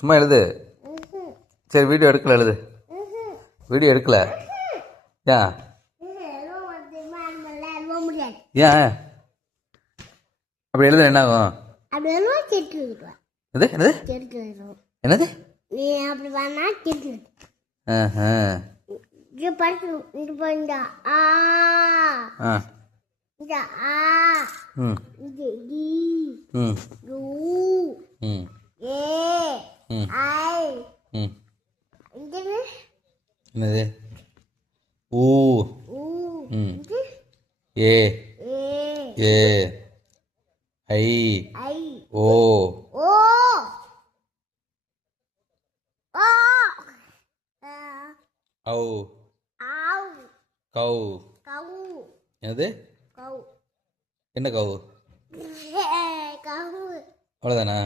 சும்மா எழுது. சரி வீடியோ எடுக்கல, எழுது. வீடியோ எடுக்கல. ஏன் ஏன் அப்படி எழுத என்ன ஆகும்? என்னது என்னது என்னது ஊ ஏ ஏ ஐ ஓ ஔ கௌ. என்னது என்ன கௌ? அவ்வளோதானா?